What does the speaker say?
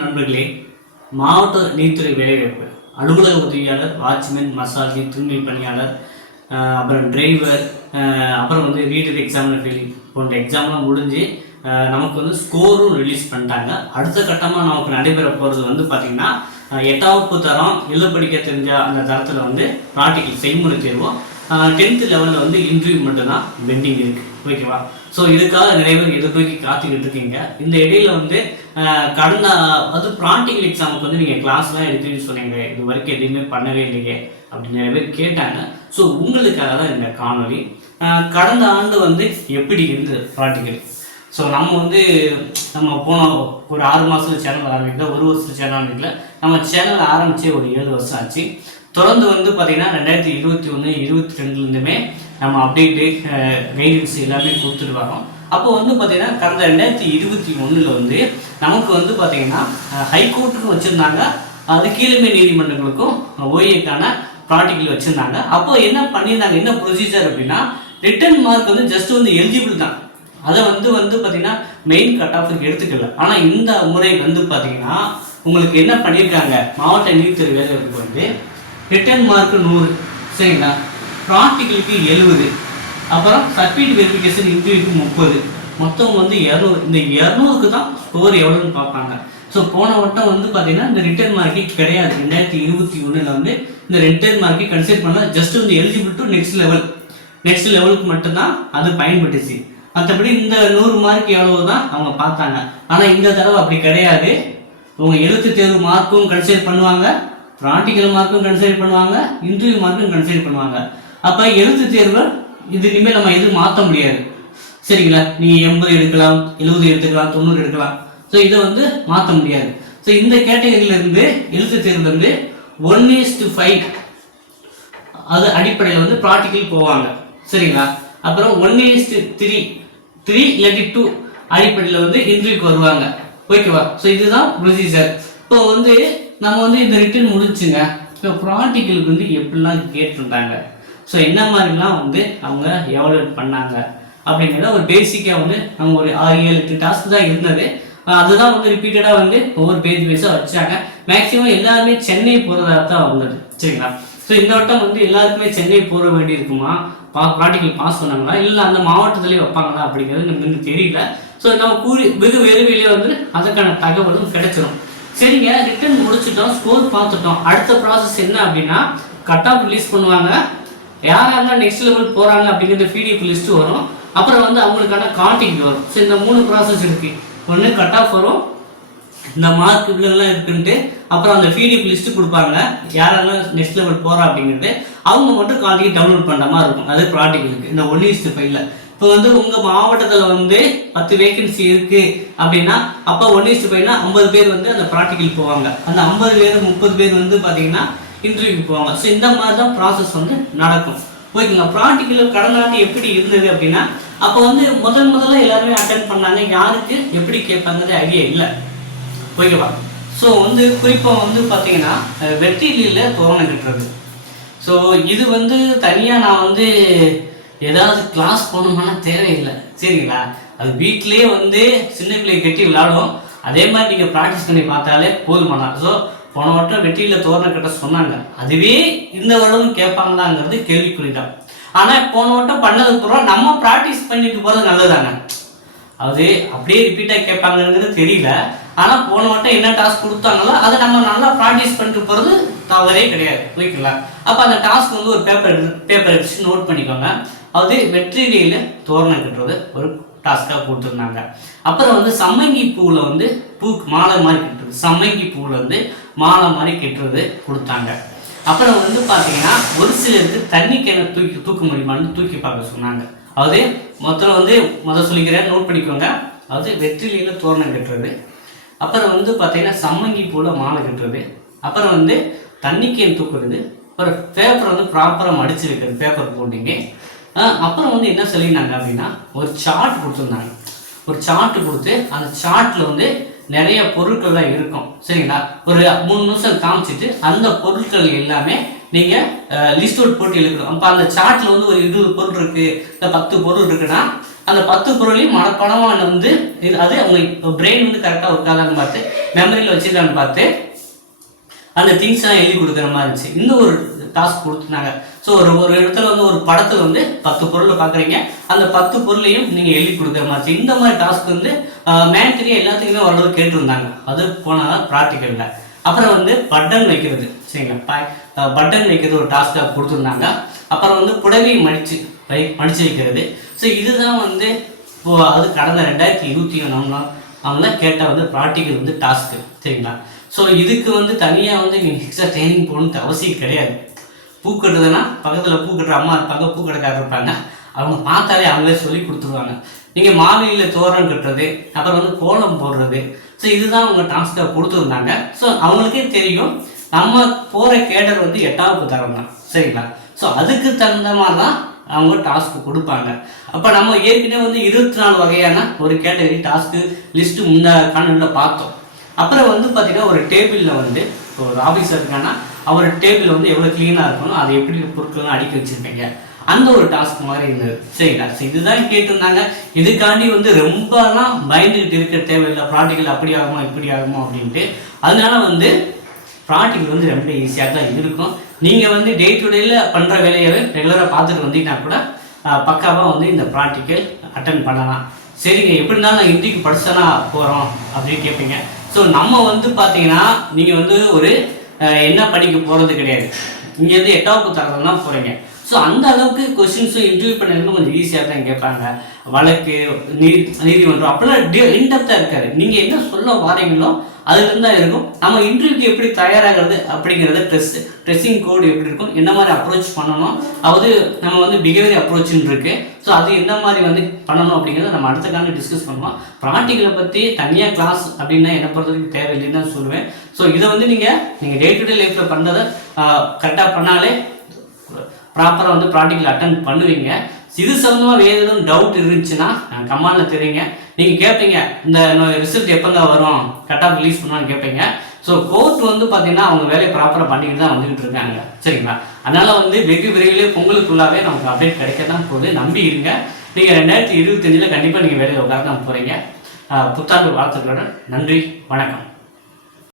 நண்பர்களே, மாவட்ட நீதித்துறை வேலைவாய்ப்பு அலுவலக உதவியாளர், வாட்ச்மேன், மசாஜி, தூய்மை பணியாளர், அப்புறம் டிரைவர், அப்புறம் ரீடர் எக்ஸாமில் ஃபெயில் போன்ற எக்ஸாம்லாம் முடிஞ்சு நமக்கு ஸ்கோரும் ரிலீஸ் பண்ணிட்டாங்க. அடுத்த கட்டமாக நமக்கு நடைபெற போகிறது பார்த்திங்கன்னா 8ஆம் வகுப்பு தரம் எழுத படிக்க தெரிஞ்ச அந்த தரத்தில் ப்ராக்டிக்கல் செய்முறை தேர்வும் 10th லெவலில் இன்டர்வியூ மட்டும்தான் பெண்டிங் இருக்குது. ஓகேவா? ஸோ இதுக்காக நிறைய பேர் எதிர்நோக்கி காத்துக்கிட்டு இருக்கீங்க. இந்த இடையில கடந்த ப்ராக்டிக்கல் எக்ஸாமுக்கு நீங்கள் கிளாஸ்லாம் எடுத்துன்னு சொன்னீங்க, இது வரைக்கும் எதுவுமே பண்ணவே இல்லையே அப்படின்னு நிறைய பேர் கேட்டாங்க. ஸோ உங்களுக்காக தான் இந்த காணொலி. கடந்த ஆண்டு எப்படி இருந்தது ப்ராக்டிக்கல்? ஸோ நம்ம போன ஒரு 6 மாதத்துல சேனல் ஆரம்பிக்கல, 1 வருஷத்துல சேனல் ஆரம்பிக்கல. நம்ம சேனல் ஆரம்பித்து ஒரு 7 வருஷம் ஆச்சு. தொடர்ந்து பார்த்தீங்கன்னா 2021, 22லேருந்துமே நம்ம அப்டேட்டு, கைடன்ஸ் எல்லாமே கொடுத்துட்டு வரோம். அப்போ பார்த்தீங்கன்னா கடந்த 2021 நமக்கு பார்த்தீங்கன்னா ஹைகோர்ட்டுக்கும் வச்சுருந்தாங்க, அது கீழமை நீதிமன்றங்களுக்கும் ஓஏக்கான ப்ராக்டிக்கல் வச்சுருந்தாங்க. அப்போ என்ன பண்ணியிருந்தாங்க, என்ன ப்ரொசீஜர் அப்படின்னா, ரிட்டன் மார்க் ஜஸ்ட் எலிஜிபிள் தான். அதை பார்த்தீங்கன்னா மெயின் கட் ஆஃபுக்கு எடுத்துக்கல. ஆனால் இந்த முறை பார்த்தீங்கன்னா உங்களுக்கு என்ன பண்ணியிருக்காங்க, மாவட்ட நீதித்துறை வேலைவாய்ப்புக்கு ரிட்டன் மார்க்கு 100, சரிங்களா, ப்ராக்டிக்கலுக்கு 70, அப்புறம் சர்டிஃபிகேட் வெரிஃபிகேஷன் இன்டர்வியூக்கு 30, மொத்தம் 200. இந்த 200க்கு தான் ஸ்கோர் எவ்வளோன்னு பார்ப்பாங்க. ஸோ போன வட்டம் பார்த்தீங்கன்னா இந்த ரிட்டன் மார்க்கே கிடையாது. 2021 இந்த ரிட்டன் மார்க்கே கன்சிடர் பண்ண ஜஸ்ட் எலிஜிபிள் டு நெக்ஸ்ட் லெவலுக்கு மட்டும்தான் அது பயன்பட்டுச்சு. மற்றபடி இந்த 100 மார்க் எவ்வளவு தான் அவங்க பார்த்தாங்க. ஆனால் இந்த தடவை அப்படி கிடையாது. உங்கள் எழுத்து தேர்வு மார்க்கும் கன்சிடர் பண்ணுவாங்க, ப்ராக்டிக்கல் மார்க்கும் கன்சிடர் பண்ணுவாங்க, இன்டர்வியூ மார்க்கும் கன்சிடர் பண்ணுவாங்க. அப்போ எழுத்து தேர்வு இது இனிமேல் நம்ம எதுவும் மாற்ற முடியாது, சரிங்களா? நீங்கள் 80 எடுக்கலாம், 70 எடுத்துக்கலாம், 90 எடுக்கலாம். ஸோ இதை மாற்ற முடியாது. ஸோ இந்த கேட்டகரியிலேருந்து எழுத்து தேர்வுலேருந்து 1:5 அது அடிப்படையில் ப்ராக்டிக்கல் போவாங்க, சரிங்களா? அப்புறம் 1:3 இல்லாட்டி 2 அடிப்படையில் இன்டர்வியூக்கு வருவாங்க. ஓகேவா? ஸோ இதுதான் ப்ரொசீஜர். இப்போ நம்ம இந்த ரிட்டன் முடிச்சுங்க. இப்போ ப்ராக்டிக்கலுக்கு எப்படிலாம் கேட்டிருந்தாங்க, ஸோ என்ன மாதிரிலாம் அவங்க எவாலுவேட் பண்ணாங்க அப்படிங்கிறத ஒரு பேசிக்காக நம்ம ஒரு 6-7 டாஸ்க் தான் இருந்தது. அதுதான் ரிப்பீட்டடாக ஒவ்வொரு பேஜ் பேஸாக வச்சாங்க. மேக்ஸிமம் எல்லாருமே சென்னை போகிறதா தான் வந்தது, சரிங்களா? ஸோ இந்த வட்டம் எல்லாருக்குமே சென்னை போக வேண்டி இருக்குமா, ப்ராக்டிக்கல் பாஸ் பண்ணாங்களா, இல்லை அந்த மாவட்டத்திலேயே வைப்பாங்களா அப்படிங்கிறது நமக்கு தெரியல. ஸோ நம்ம வெகு விரைவிலேயே அதுக்கான தகவலும் கிடைச்சிடும். சரிங்க, ரிட்டன் முடிச்சுட்டோம், ஸ்கோர் பார்த்துட்டோம். அடுத்த ப்ராசஸ் என்ன அப்படின்னா, கட் ஆஃப் ரிலீஸ் பண்ணுவாங்க, யாரெல்லாம் நெக்ஸ்ட் லெவல் போகிறாங்க அப்படிங்கிற பிடிஎஃப் லிஸ்ட்டு வரும். அப்புறம் அவங்களுக்கான கான்டாக்ட் வரும். ஸோ இந்த 3 ப்ராசஸ் இருக்குது. ஒன்று கட் ஆஃப் வரும், இந்த மார்க் இவ்வளோலாம் இருக்குன்ட்டு, அப்புறம் அந்த பிடிஎஃப் லிஸ்ட்டு கொடுப்பாங்க, யாரெல்லாம் நெக்ஸ்ட் லெவல் போகிறா அப்படிங்கிறது அவங்க மட்டும் கான்டாக்ட் டவுன்லோட் பண்ணுற மாதிரி இருக்கும். அது ப்ராக்டிக்கலுக்கு இந்த 1:5. இப்போ உங்கள் மாவட்டத்தில் 10 வேகன்சி இருக்குது அப்படின்னா, அப்போ 1:5னா 50 பேர் அந்த ப்ராக்டிக்கல் போவாங்க. அந்த 50 பேர் 30 பேர் பார்த்தீங்கன்னா இன்டர்வியூக்கு போவாங்க. ஸோ இந்த மாதிரி தான் ப்ராசஸ் நடக்கும். ஓகேங்களா? ப்ராக்டிக்கல் கடந்த ஆண்டு எப்படி இருந்தது அப்படின்னா, அப்போ முதல்ல எல்லாருமே அட்டென்ட் பண்ணாங்க. யாருக்கு எப்படி கேட்பாங்கிறது ஐடியா இல்லை. ஓகேவா? ஸோ குறிப்பாக பார்த்தீங்கன்னா வெற்றிலையில் தோரணம் கட்டுறது. ஸோ இது தனியாக நான் ஏதாவது கிளாஸ் போகணுமான தேவையில்லை, சரிங்களா? அது வீட்லேயே சின்ன பிள்ளையை கட்டி விளையாடும். அதே மாதிரி நீங்கள் ப்ராக்டிஸ் பண்ணி பார்த்தாலே போதுமானா. ஸோ போன வட்டம் வெற்றியில் தோரணம் கட்ட சொன்னாங்க, அதுவே இந்த வருடம் கேட்பாங்களாங்கிறது கேள்விக்குறிதான். ஆனால் போன வட்டம் பண்ணதுக்கப்புறம் நம்ம ப்ராக்டிஸ் பண்ணிட்டு போகிறது நல்லதாங்க. அது அப்படியே ரிப்பீட்டாக கேட்பாங்கிறது தெரியல. ஆனால் போன வட்டம் என்ன டாஸ்க் கொடுத்தாங்களோ அதை நம்ம நல்லா ப்ராக்டிஸ் பண்ணிட்டு போகிறது தவறே கிடையாது. ஓகேங்களா? அப்போ அந்த டாஸ்க் ஒரு பேப்பர் எடுத்து நோட் பண்ணிக்கோங்க. அது வெற்றிலையில் தோரணம் கட்டுறது ஒரு டாஸ்காக கொடுத்துருந்தாங்க. அப்புறம் சம்மங்கி பூவில் பூக்கு மாலை மாதிரி கட்டுறது, சம்மங்கி பூவில் மாலை மாதிரி கட்டுறது கொடுத்தாங்க. அப்புறம் பார்த்தீங்கன்னா ஒரு சிலருக்கு தண்ணி கேனை தூக்க முடியுமான்னு தூக்கி பார்க்க சொன்னாங்க. அதாவது மொத்தம் சொல்லிக்கிறேன், நோட் பண்ணிக்கோங்க. அதாவது வெற்றிலையில் தோரணம் கட்டுறது, அப்புறம் பார்த்தீங்கன்னா சம்மங்கி பூவில் மாலை கட்டுறது, அப்புறம் தண்ணி கேன் தூக்குறது, அப்புறம் பேப்பரை ப்ராப்பராக மடித்து வைக்கிறது, பேப்பர் போட்டிங்க. அப்புறம் என்ன சொல்லியிருந்தாங்க அப்படின்னா, ஒரு சார்ட் கொடுத்துருந்தாங்க. ஒரு சார்ட்டு கொடுத்து அந்த சார்ட்டில் நிறைய பொருட்கள்லாம் இருக்கும், சரிங்களா? ஒரு 3 நிமிஷம் காமிச்சிட்டு அந்த பொருட்கள் எல்லாமே நீங்கள் லிஸ்ட் அவுட் போட்டு எழுதணும். அப்போ அந்த சார்ட்டில் ஒரு 20 பொருள் இருக்குது, இல்லை 10 பொருள் இருக்குன்னா அந்த 10 பொருளையும் மனப்பாடமாக வந்து அது அவங்க பிரெயின் வந்து கரெக்டாக இருக்காதான்னு பார்த்து மெமரியில் வச்சுருக்கான்னு பார்த்து அந்த திங்ஸ்லாம் எழுதி கொடுக்குற மாதிரி இருந்துச்சு. இந்த ஒரு டாஸ்க் கொடுத்துருந்தாங்க. ஸோ ஒரு இடத்துல வந்து ஒரு படத்தில் வந்து 10 பொருளை பார்க்குறீங்க, அந்த 10 பொருளையும் நீங்கள் எழுதி கொடுக்குற மாதிரி. இந்த மாதிரி டாஸ்க் வந்து மேண்டரியாக எல்லாத்துக்குமே ஓரளவு கேட்டுருந்தாங்க. அது போனால் ப்ராக்டிக்கலில் அப்புறம் வந்து பட்டன் வைக்கிறது, சரிங்களா, பட்டன் வைக்கிறது ஒரு டாஸ்க்காக கொடுத்துருந்தாங்க. அப்புறம் வந்து புடவை மடித்து வைக்கிறது. ஸோ இதுதான் வந்து இப்போது அது கடந்த 2021 அவங்களாம் கேட்டால் வந்து ப்ராக்டிக்கல் வந்து டாஸ்க்கு, சரிங்களா. ஸோ இதுக்கு வந்து தனியாக வந்து நீங்கள் எக்ஸ்ட்ரா ட்ரைனிங் போகணுன்ட்டு அவசியம் கிடையாது. பூ கட்டுறதுன்னா பக்கத்தில் பூ கட்டுற அம்மா இருப்பாங்க, பூ கடைக்காரர் இருப்பாங்க, அவங்க பார்த்தாலே அவங்களே சொல்லி கொடுத்துருவாங்க. நீங்கள் மாலையில் தோரணம் கட்டுறது, அப்புறம் வந்து கோலம் போடுறது, ஸோ இதுதான் அவங்க டாஸ்க்காக கொடுத்துருந்தாங்க. ஸோ அவங்களுக்கே தெரியும் நம்ம போகிற கேடர் வந்து 8வது தரம் தான், சரிங்களா. ஸோ அதுக்கு தகுந்த மாதிரி தான் அவங்க டாஸ்க்கு கொடுப்பாங்க. அப்போ நம்ம ஏற்கனவே வந்து 24 வகையான ஒரு கேட்டகரி டாஸ்க்கு லிஸ்ட்டு காணொலியில் பார்த்தோம். அப்புறம் வந்து பார்த்திங்கன்னா ஒரு டேபிளில் வந்து ஒரு ஆஃபீஸர் இருக்கான்னா அவர் டேபிள் வந்து எவ்வளோ க்ளீனாக இருக்கணும், அதை எப்படி பொருட்கள்லாம் அடுக்கி வச்சுருப்பீங்க, அந்த ஒரு டாஸ்க் மாதிரி இருந்தது, சரிங்களா. ஸோ இதுதான் கேட்டிருந்தாங்க. இதுக்காண்டி வந்து ரொம்பலாம் பயந்துக்கிட்டு இருக்க தேவையில்லை, ப்ராக்டிக்கல் அப்படி ஆகுமா இப்படி ஆகுமா அப்படின்ட்டு. அதனால வந்து ப்ராக்டிக்கல் வந்து ரொம்ப ஈஸியாக தான் இருக்கும். நீங்கள் வந்து டே டு டேயில் பண்ணுற வேலையை ரெகுலராக பார்த்துட்டு வந்தீங்கன்னா கூட பக்காவாக வந்து இந்த ப்ராக்டிக்கல் அட்டன் பண்ணலாம். சரிங்க, எப்படி இருந்தாலும் நான் இன்றைக்கு படிச்சனா போகிறோம் அப்படின்னு கேட்பீங்க. ஸோ நம்ம வந்து பார்த்தீங்கன்னா நீங்கள் வந்து ஒரு என்ன படிக்க போகிறது கிடையாது, இங்கேருந்து 8வது தரத்தில் தான் போகிறீங்க. ஸோ அந்த அளவுக்கு கொஸ்டின்ஸும் இன்டர்வியூ பண்ணுறது கொஞ்சம் ஈஸியாக தான் கேட்பாங்க. வழக்கு நீதிமன்றம் அப்படிலாம் இன்டெப்த்தாக இருக்காது. நீங்கள் என்ன சொல்ல வாரீங்களோ அதுலேருந்து தான் இருக்கும். நம்ம இன்டர்வியூக்கு எப்படி தயாராகிறது அப்படிங்கிறத ட்ரெஸ்ஸிங் கோடு எப்படி இருக்கும், என்ன மாதிரி அப்ரோச் பண்ணணும், அதாவது நம்ம வந்து பிஹேவியர் அப்ரோச்சுன்னு இருக்குது. ஸோ அது என்ன மாதிரி வந்து பண்ணணும் அப்படிங்கிறத நம்ம அடுத்த காலம் டிஸ்கஸ் பண்ணுவோம். ப்ராக்டிக்கலை பற்றி தனியாக கிளாஸ் அப்படின்னா என்ன பொறுத்தவரைக்கும் தேவையில்லைன்னு தான் சொல்லுவேன். ஸோ இதை வந்து நீங்கள் டே டு டே லைஃப்பில் பண்ணுறதை கரெக்டாக பண்ணாலே ப்ராப்பராக வந்து ப்ராக்டிக்கல் அட்டன் பண்ணுவீங்க. இது சம்மந்தமாக வேறு எதுவும் டவுட் இருந்துச்சுன்னா கமெண்டில் தெரியுங்க. நீங்கள் கேட்பீங்க இந்த ரிசல்ட் எப்போங்க வரும், கட் ஆஃப் ரிலீஸ் பண்ணான்னு கேட்பீங்க. ஸோ கோர்ட் வந்து பார்த்தீங்கன்னா அவங்க வேலையை ப்ராப்பராக பண்ணிக்கிட்டு தான் வந்துக்கிட்டு இருக்காங்க, சரிங்களா. அதனால் வந்து வெகு விரைவிலே பொங்கலுக்குள்ளாவே நமக்கு அப்டேட் கிடைக்க தான் போகுது, நம்பி இருங்க. நீங்கள் 2025 கண்டிப்பாக நீங்கள் வேலையில் உட்கார தான் போகிறீங்க. புத்தாண்டு வாழ்த்துக்களுடன் நன்றி, வணக்கம்.